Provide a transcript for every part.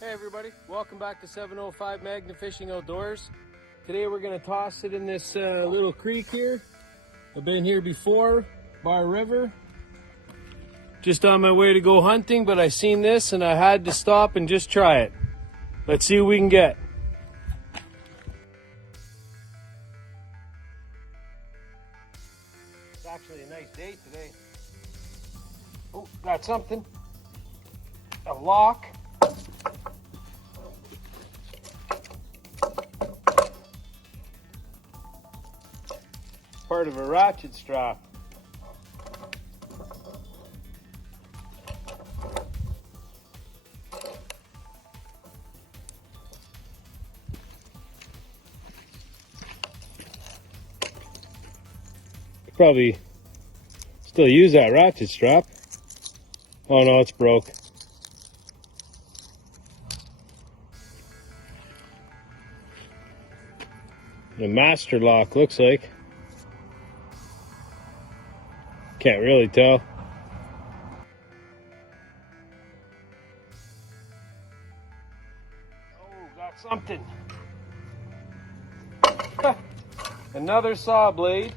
Hey everybody, welcome back to 705 Magnet Fishing Outdoors. Today we're going to toss it in this little creek here. I've been here before, Bar River. Just on my way to go hunting, but I seen this and I had to stop and just try it. Let's see what we can get. It's actually a nice day today. Oh, got something. A lock. Part of a ratchet strap. Probably still use that ratchet strap. Oh no, it's broke. The master lock looks like. Can't really tell. Oh, got something. Another saw blade.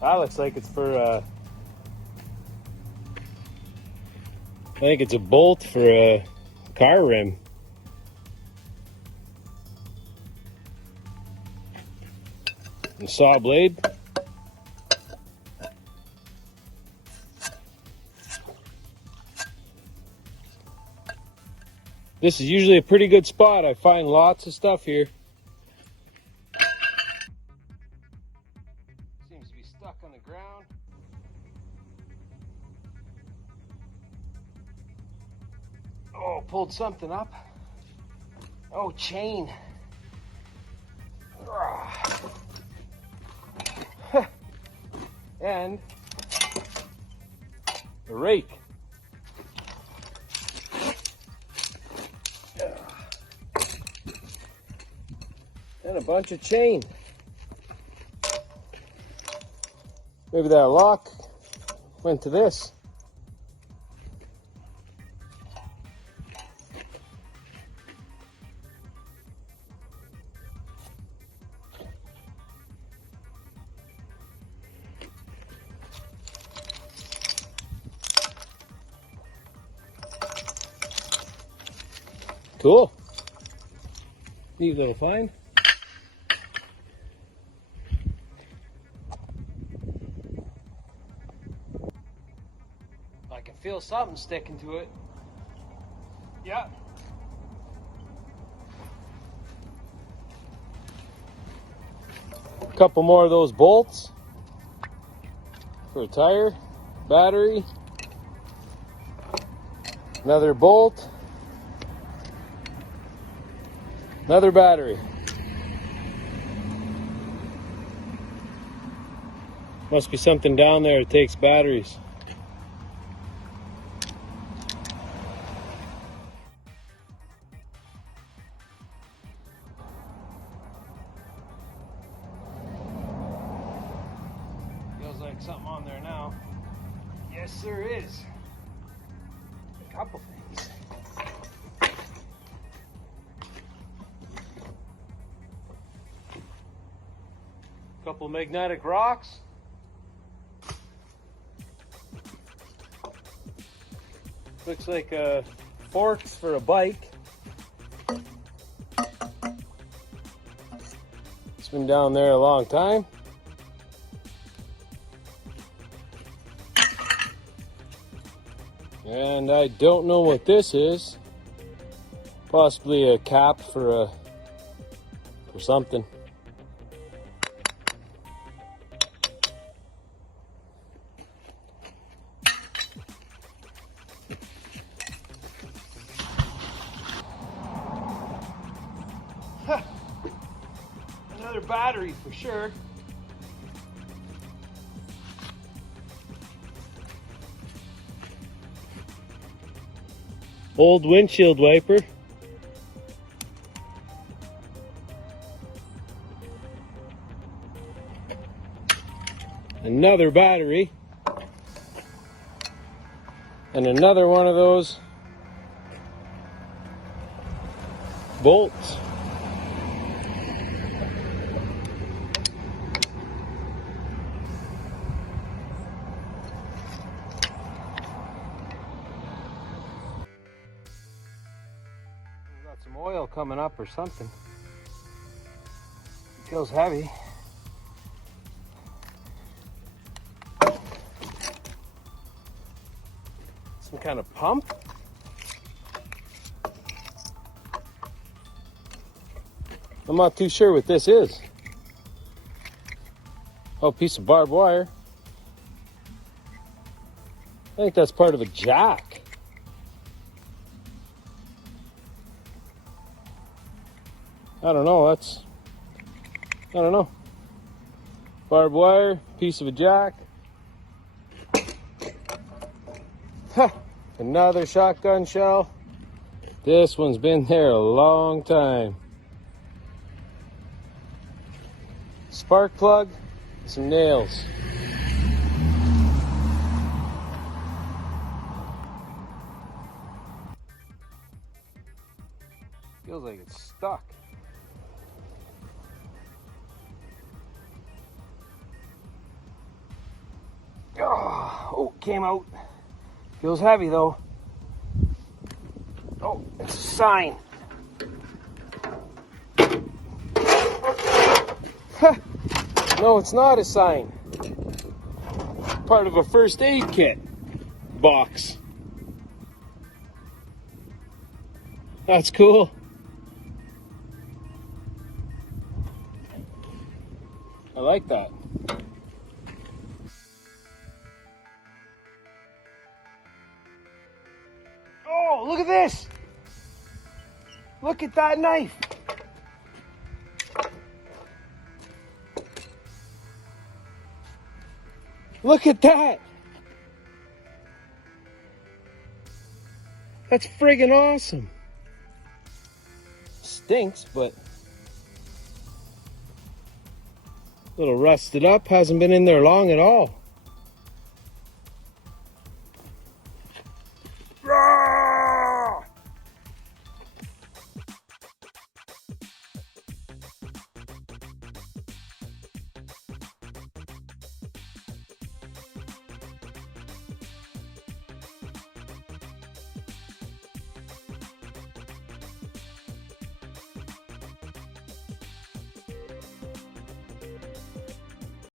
That looks like it's for I think it's a bolt for a car rim. And saw blade. This is usually a pretty good spot. I find lots of stuff here. Seems to be stuck on the ground. Oh, pulled something up. Oh, chain. And a rake. And a bunch of chain. Maybe that lock went to this. Cool. Neat little find. I can feel something sticking to it. Yeah. A couple more of those bolts for a tire, battery, another bolt. Another battery. Must be something down there that takes batteries. Feels like something on there now. Yes, there is. A couple things. Couple magnetic rocks. Looks like forks for a bike. It's been down there a long time. And I don't know what this is. Possibly a cap for something. Another battery for sure. Old windshield wiper. another battery. And another one of those bolts. Got some oil coming up or something. It feels heavy. Some kind of pump. I'm not too sure what this is. Oh, piece of barbed wire. I think that's part of a jack. I don't know, I don't know. Barbed wire, piece of a jack. Huh, another shotgun shell. This one's been there a long time. Spark plug, some nails. Feels like it's stuck. Oh, came out. Feels heavy though. Oh, it's a sign. No, it's not a sign. Part of a first aid kit box. That's cool. I like that. Oh, look at this. Look at that knife. Look at that. That's friggin' awesome. Stinks, but a little rusted up. Hasn't been in there long at all.